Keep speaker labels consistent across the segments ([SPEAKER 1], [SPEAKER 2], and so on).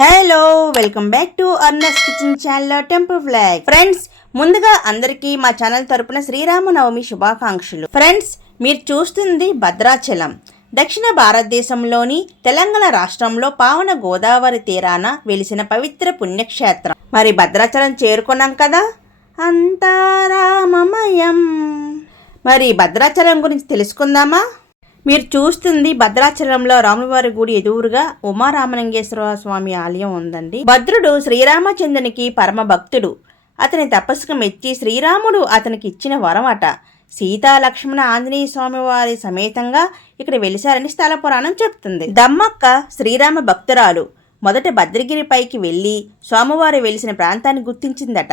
[SPEAKER 1] Hello welcome back to Arna's kitchen channel temple flag friends ముందుగా అందరికీ మా channel తరపున శ్రీరామనవమి శుభాకాంక్షలు. ఫ్రెండ్స్ మీరు చూస్తుంది భద్రాచలం. దక్షిణ భారతదేశంలోని తెలంగాణ రాష్ట్రంలో పావన గోదావరి తీరాన వెలిసిన పవిత్ర పుణ్యక్షేత్రం. మరి భద్రాచలం చేరుకున్నాం కదా? అంతా రామమయం. మరి భద్రాచలం గురించి తెలుసుకుందామా? మీరు చూస్తుంది భద్రాచలంలో రాములవారి గుడి ఎదురుగా ఉమారామలింగేశ్వర స్వామి ఆలయం ఉందండి. భద్రుడు శ్రీరామచంద్రునికి పరమ భక్తుడు. అతని తపస్సుకు మెచ్చి శ్రీరాముడు అతనికి ఇచ్చిన వరం అట సీతా లక్ష్మణ ఆంజనేయ స్వామి వారి సమేతంగా ఇక్కడ వెలిశారని స్థల పురాణం చెప్తుంది. దమ్మక్క శ్రీరామ భక్తురాలు. మొదట భద్రగిరిపైకి వెళ్ళి స్వామివారు వెలిసిన ప్రాంతాన్ని గుర్తించిందట.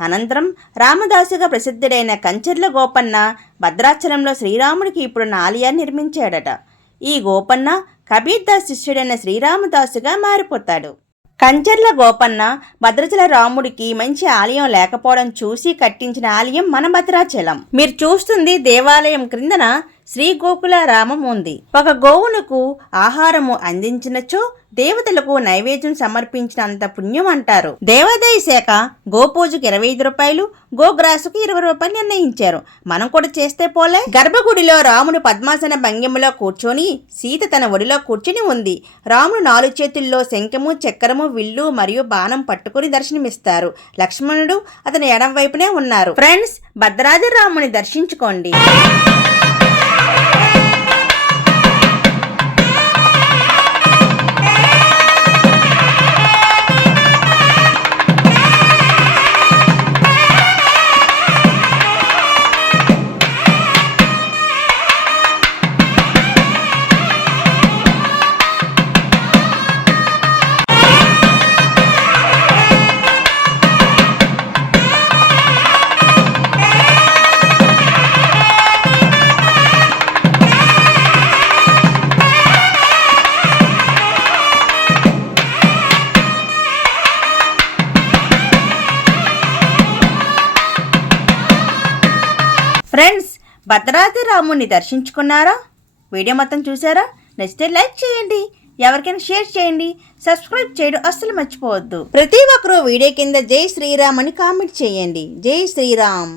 [SPEAKER 1] అనంతరం రామదాసుగా ప్రసిద్ధుడైన కంచెర్ల గోపన్న భద్రాచలంలో శ్రీరాముడికి ఇప్పుడున్న ఆలయాన్ని నిర్మించాడట. ఈ గోపన్న కబీర్దాస్ శిష్యుడైన శ్రీరామదాసుగా మారిపోతాడు. కంచెర్ల గోపన్న భద్రాచల రాముడికి మంచి ఆలయం లేకపోవడం చూసి కట్టించిన ఆలయం మన భద్రాచలం. మీరు చూస్తుంది దేవాలయం క్రిందన శ్రీ గోకుల రామం ఉంది. ఒక గోవునకు ఆహారము అందించినచో దేవతలకు నైవేద్యం సమర్పించినంత పుణ్యం అంటారు. దేవాదాయ శాఖ గోపూజకు ఇరవై ఐదు రూపాయలు గోగ్రాసుకు ఇరవై రూపాయలు నిర్ణయించారు. మనం కూడా చేస్తే పోలే. గర్భగుడిలో రాముడు పద్మాసన భంగిమలో కూర్చొని సీత తన ఒడిలో కూర్చుని ఉంది. రాముడు నాలుగు చేతుల్లో శంఖము చక్రము విల్లు మరియు బాణం పట్టుకుని దర్శనమిస్తారు. లక్ష్మణుడు అతని ఎడం వైపునే ఉన్నారు. ఫ్రెండ్స్ భద్రాజ రాముని దర్శించుకోండి. ఫ్రెండ్స్ భద్రాద్రి రాముని దర్శించుకున్నారా? వీడియో మొత్తం చూసారా? నచ్చితే లైక్ చేయండి. ఎవరికైనా షేర్ చేయండి. సబ్స్క్రైబ్ చేయడం అస్సలు మర్చిపోవద్దు. ప్రతి ఒక్కరూ వీడియో కింద జై శ్రీరామ్ అని కామెంట్ చేయండి. జై శ్రీరామ్.